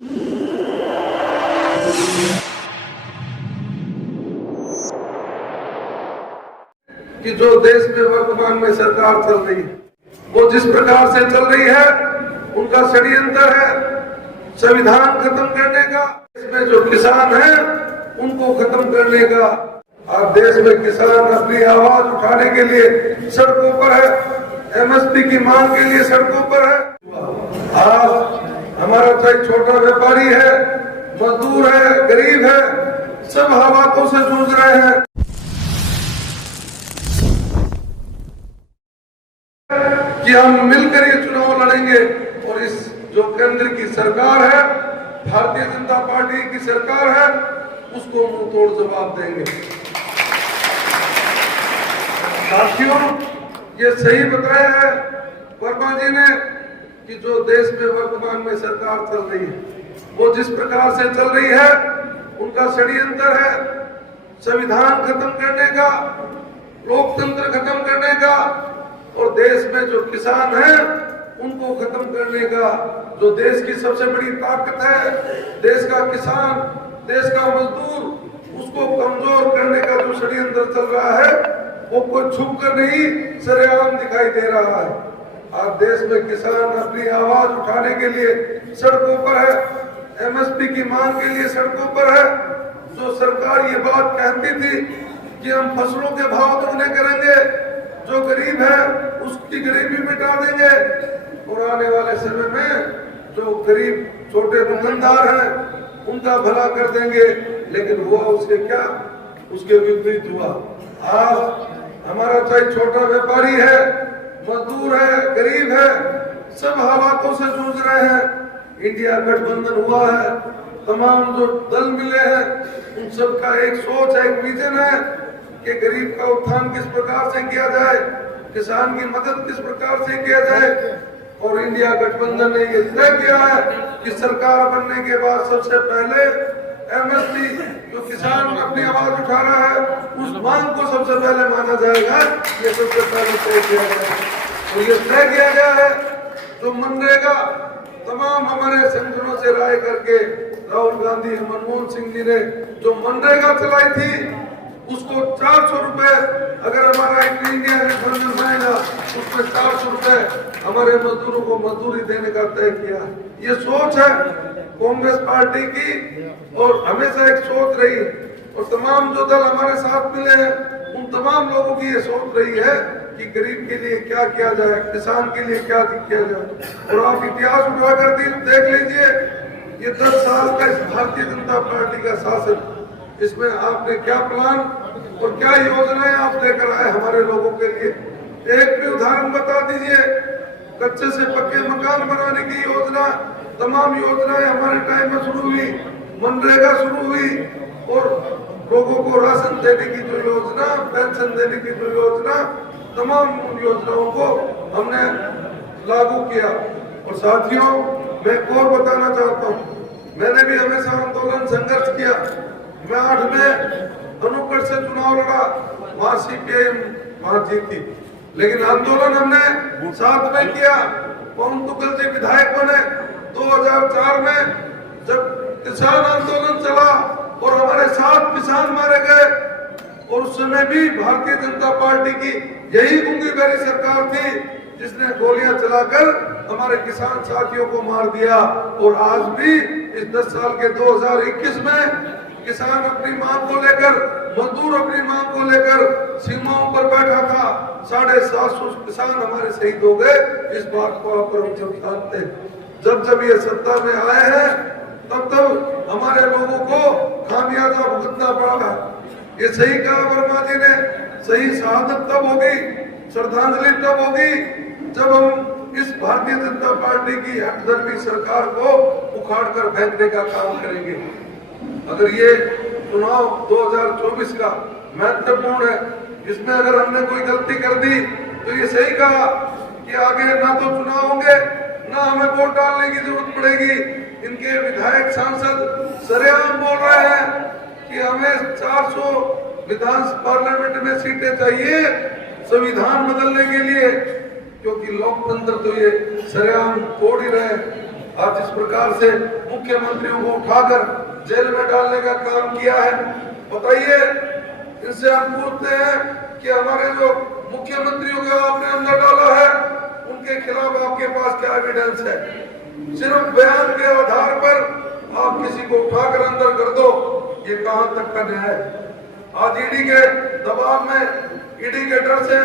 कि जो देश में वर्तमान में सरकार चल रही है वो जिस प्रकार से चल रही है उनका षड्यंत्र है संविधान खत्म करने का। देश में जो किसान हैं उनको खत्म करने का। आज देश में किसान अपनी आवाज उठाने के लिए सड़कों पर है, एमएसपी की मांग के लिए सड़कों पर है। आज हमारा चाहे छोटा व्यापारी है, मजदूर है, गरीब है, सब हालातों से जूझ रहे हैं कि हम मिलकर ये चुनाव लड़ेंगे और इस जो केंद्र की सरकार है, भारतीय जनता पार्टी की सरकार है, उसको मुंह तोड़ जवाब देंगे। साथियों, ये सही बताया है वर्मा जी ने कि जो देश में वर्तमान में सरकार चल रही है वो जिस प्रकार से चल रही है उनका षड्यंत्र है संविधान खत्म करने का, लोकतंत्र खत्म करने का और देश में जो किसान हैं उनको खत्म करने का। जो देश की सबसे बड़ी ताकत है, देश का किसान, देश का मजदूर, उसको कमजोर करने का जो षड्यंत्र चल रहा है वो कोई छुप कर नहीं, सरेआम दिखाई दे रहा है। आज देश में किसान अपनी आवाज उठाने के लिए सड़कों पर है, एमएसपी की मांग के लिए सड़कों पर है। जो सरकार ये बात कहती थी कि हम फसलों के भाव दोगुने करेंगे, जो गरीब है उसकी गरीबी मिटा देंगे और आने वाले समय में जो गरीब छोटे दुकानदार हैं उनका भला कर देंगे, लेकिन हुआ उसके क्या, उसके विपरीत हुआ। आज हमारा चाहे छोटा व्यापारी है, मजदूर है, गरीब है, सब हालातों से जूझ रहे हैं। इंडिया गठबंधन हुआ है, तमाम जो दल मिले हैं उन सबका एक सोच है, एक विजन है कि गरीब का उत्थान किस प्रकार से किया जाए, किसान की मदद किस प्रकार से किया जाए। और इंडिया गठबंधन ने ये तय किया है कि सरकार बनने के बाद सबसे पहले एमएसपी जो किसान अपनी आवाज उठा रहा है उस मांग को सबसे पहले माना जाएगा, ये सबसे पहले तय किया गया। तो ये तय किया गया है जो मनरेगा तमाम हमारे संगठनों से राय करके राहुल गांधी, मनमोहन सिंह जी ने जो मनरेगा चलाई थी उसको 400 रुपए अगर हमारा इंडिया गठबंधन आएगा उसमें 400 रुपए हमारे मजदूरों को मजदूरी देने का तय किया है। ये सोच है कांग्रेस पार्टी की और हमेशा एक सोच रही है और तमाम जो दल हमारे साथ मिले हैं उन तमाम लोगों की ये सोच रही है कि गरीब के लिए क्या किया जाए, किसान के लिए क्या किया जाए। और आप इतिहास उठाकर देख लीजिए, ये 10 साल का इस भारतीय जनता पार्टी का शासन, इसमें आपने क्या प्लान और क्या योजनाएं आप लेकर आए हमारे लोगों के लिए। एक भी उदाहरण बता दीजिए। कच्चे से पक्के मकान बनाने की योजना, तमाम योजनाएं हमारे टाइम में शुरू हुई, मनरेगा शुरू हुई और लोगों को राशन देने की जो योजना, पेंशन देने की जो योजना, तमाम योजनाओं को हमने लागू किया। और साथियों, मैं एक और बताना चाहता हूँ, मैंने भी हमेशा आंदोलन संघर्ष किया। मैं 8 में धनुकड़ से चुनाव लड़ा, वहां सीपीआईएम वहां जीती, लेकिन आंदोलन हमने 7 में किया। पवन तुगल जी विधायकों ने 2004 में जब किसान आंदोलन चला और हमारे 7 किसान मारे गए और उस समय भी भारतीय जनता पार्टी की यही गूंगी बेरी सरकार थी जिसने गोलियां चलाकर हमारे किसान साथियों को मार दिया। और आज भी इस 10 साल के 2021 में किसान अपनी मांग को लेकर, मजदूर अपनी मांग को लेकर सीमाओं पर बैठा था। 750 किसान हमारे शहीद हो गए। इस बात को आप हम सब जानते हैं। जब ये सत्ता में आए हैं तब हमारे लोगों को खामियाजा भुगतना पड़ा। ये सही कहा वर्मा जी ने, सही शहादत तब होगी, श्रद्धांजलि तब होगी जब हम इस भारतीय जनता पार्टी की हठधर्मी सरकार को उखाड़ कर फेंकने का काम करेंगे। अगर ये चुनाव 2024 का महत्वपूर्ण है, इसमें अगर हमने कोई गलती कर दी तो ये सही कहा कि आगे ना तो चुनाव होंगे, ना हमें वोट डालने की जरूरत पड़ेगी। इनके विधायक सांसद सरेआम बोल रहे हैं कि हमें 400 विधान पार्लियामेंट में सीटें चाहिए संविधान बदलने के लिए, क्योंकि लोकतंत्र तो ये सरेआम तोड़ ही रहे। आज जिस प्रकार से मुख्यमंत्रियों को उठाकर जेल में डालने का काम किया है, बताइए, इनसे हम पूछते हैं कि हमारे जो मुख्यमंत्रियों को आपने अंदर डाला है, उनके खिलाफ आपके पास क्या एविडेंस है? सिर्फ बयान के आधार पर आप किसी को उठाकर अंदर कर दो, ये कहां तक का न्याय है? आज ईडी के दबाव में, ईडी के डर से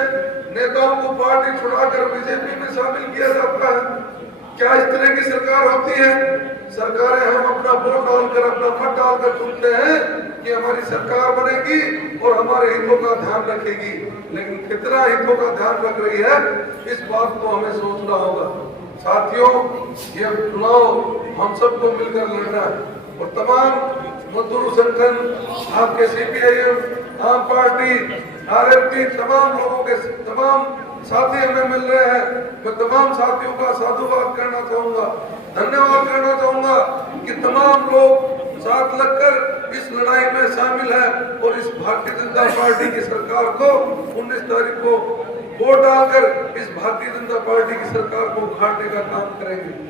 नेताओं को पार्टी छुड़ाकर बीजेपी में शामिल किया जाता है। क्या इस तरह की सरकार होती है? सरकारें हम अपना वोट डालकर, अपना मत डालकर चुनते हैं कि हमारी सरकार बनेगी और हमारे हितों का ध्यान रखेगी, लेकिन कितना हितों का ध्यान रख रही है, इस बात को हमें सोचना होगा। साथियों, ये चुनाव हम सबको मिलकर लड़ना है और तमाम मजदूर संगठन, आपके सीपीआईएम, आम पार्टी, आरएलपी, तमाम लोगों के तमाम साथी हमें मिल रहे हैं। मैं तमाम साथियों का साधुवाद करना चाहूंगा, धन्यवाद करना चाहूंगा कि तमाम लोग साथ लगकर इस लड़ाई में शामिल है और इस भारतीय जनता पार्टी की सरकार को 19 तारीख को वोट डालकर इस भारतीय जनता पार्टी की सरकार को उखाड़ने का काम करेंगे।